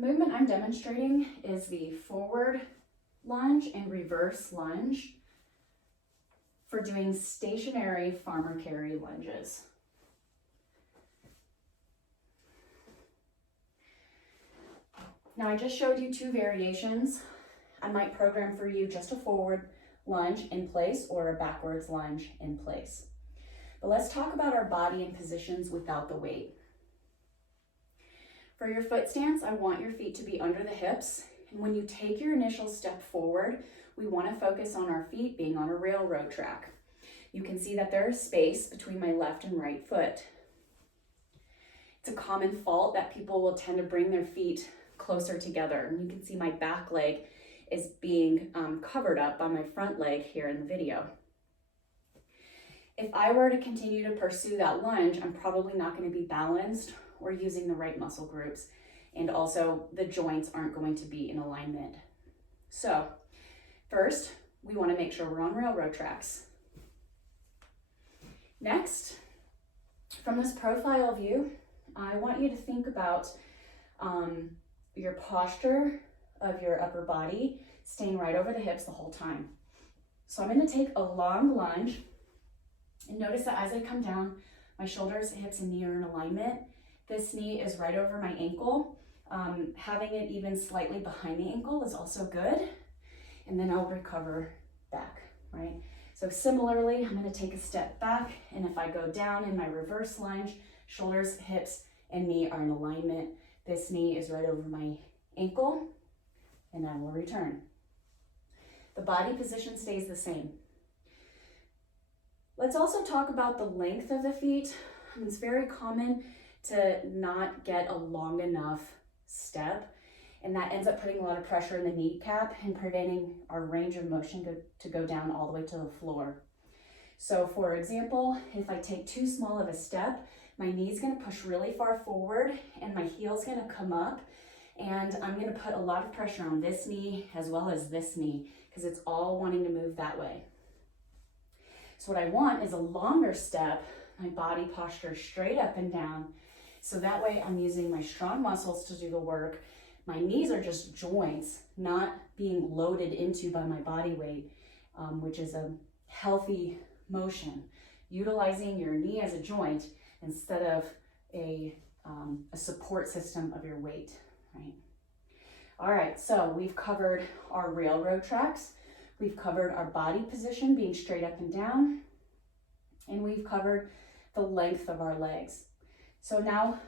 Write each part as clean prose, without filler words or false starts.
The movement I'm demonstrating is the forward lunge and reverse lunge for doing stationary farmer carry lunges. Now I just showed you two variations. I might program for you just a forward lunge in place or a backwards lunge in place. But let's talk about our body and positions without the weight. For your foot stance, I want your feet to be under the hips. And when you take your initial step forward, we want to focus on our feet being on a railroad track. You can see that there is space between my left and right foot. It's a common fault that people will tend to bring their feet closer together. And you can see my back leg is being covered up by my front leg here in the video. If I were to continue to pursue that lunge, I'm probably not going to be balanced or using the right muscle groups. And also the joints aren't going to be in alignment. So first, we want to make sure we're on railroad tracks. Next, from this profile view, I want you to think about your posture of your upper body staying right over the hips the whole time. So I'm going to take a long lunge, and notice that as I come down, my shoulders, hips, and knee are in alignment. This knee is right over my ankle. Having it even slightly behind the ankle is also good. And then I'll recover back, right? So similarly, I'm going to take a step back, and if I go down in my reverse lunge, shoulders, hips, and knee are in alignment. This knee is right over my ankle, and I will return. The body position stays the same. Let's also talk about the length of the feet. It's very common to not get a long enough step, and that ends up putting a lot of pressure in the kneecap and preventing our range of motion to go down all the way to the floor. So for example, if I take too small of a step, my knee's going to push really far forward and my heel's going to come up, and I'm going to put a lot of pressure on this knee as well as this knee because it's all wanting to move that way. So what I want is a longer step, my body posture straight up and down. So that way I'm using my strong muscles to do the work. My knees are just joints, not being loaded into by my body weight, which is a healthy motion. Utilizing your knee as a joint instead of a support system of your weight, right? All right, so we've covered our railroad tracks. We've covered our body position being straight up and down, and we've covered the length of our legs. So now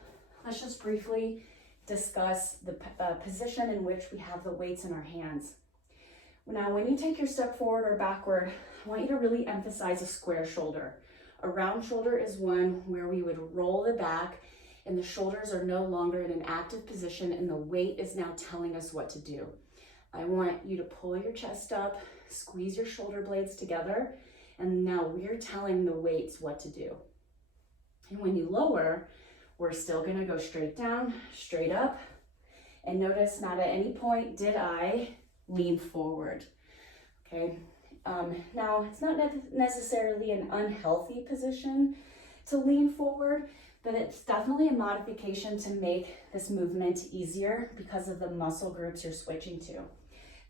let's just briefly discuss the position in which we have the weights in our hands. Now, when you take your step forward or backward, I want you to really emphasize a square shoulder. A round shoulder is one where we would roll the back and the shoulders are no longer in an active position and the weight is now telling us what to do. I want you to pull your chest up, squeeze your shoulder blades together, and now we're telling the weights what to do. And when you lower, we're still going to go straight down, straight up. And notice not at any point did I lean forward. Okay. Now, it's not necessarily an unhealthy position to lean forward, but it's definitely a modification to make this movement easier because of the muscle groups you're switching to.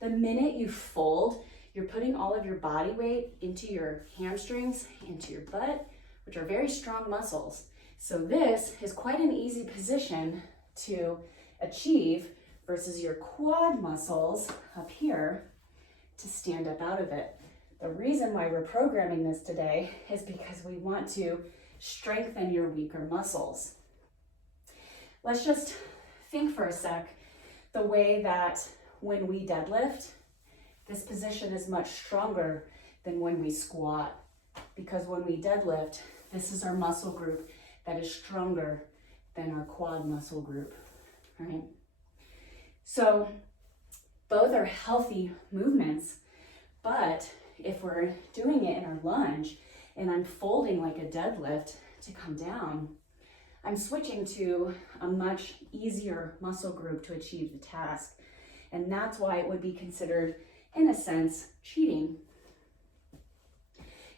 The minute you fold, you're putting all of your body weight into your hamstrings, into your butt, which are very strong muscles. So this is quite an easy position to achieve versus your quad muscles up here to stand up out of it. The reason why we're programming this today is because we want to strengthen your weaker muscles. Let's just think for a sec the way that when we deadlift, this position is much stronger than when we squat, because when we deadlift, this is our muscle group that is stronger than our quad muscle group, right? So both are healthy movements, but if we're doing it in our lunge and I'm folding like a deadlift to come down, I'm switching to a much easier muscle group to achieve the task. And that's why it would be considered, in a sense, cheating.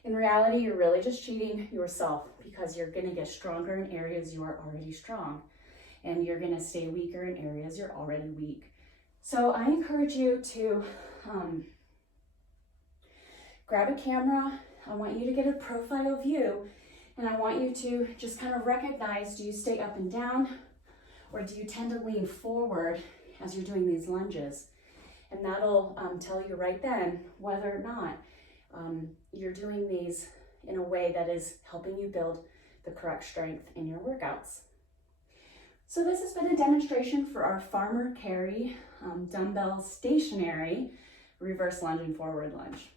In reality, you're really just cheating yourself because you're going to get stronger in areas you are already strong. and you're gonna stay weaker in areas you're already weak. So I encourage you to grab a camera. I want you to get a profile view, and I want you to just kind of recognize, do you stay up and down, or do you tend to lean forward as you're doing these lunges? And that'll tell you right then whether or not you're doing these in a way that is helping you build the correct strength in your workouts. So this has been a demonstration for our farmer carry dumbbell stationary reverse lunge and forward lunge.